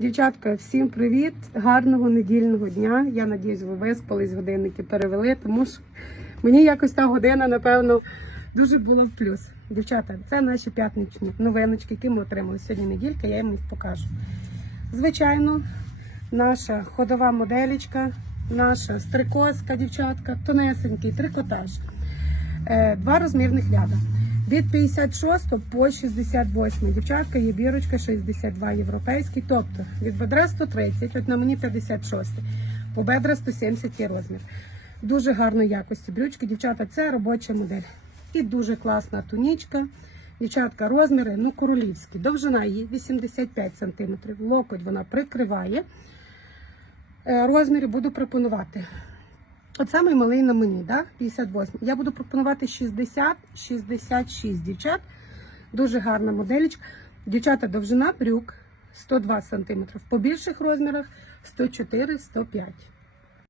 Дівчатка, всім привіт! Гарного недільного дня. Я надіюсь, ви виспались, годинники перевели, тому що мені якось та година, напевно, дуже була в плюс. Дівчата, це наші п'ятничні новиночки, які ми отримали сьогодні неділька, я їм їх покажу. Звичайно, наша ходова моделічка, наша стрикозка, дівчатка, тонесенький трикотаж. Е, Два розмірних ряда. Від 56 по 68. Дівчатка є бірочка 62 європейський. Тобто від бедра 130, от на мені 56, по бедра 170 є розмір. Дуже гарної якості брючки. Дівчата, це робоча модель. І дуже класна тунічка. Дівчатка, розміри, ну, королівські. Довжина її 85 см. Локоть вона прикриває. Е, Розміри буду пропонувати. От самий малий на мені, да? 58. Я буду пропонувати 60-66 дівчат. Дуже гарна моделька. Дівчата, довжина брюк 102 см. По більших розмірах 104-105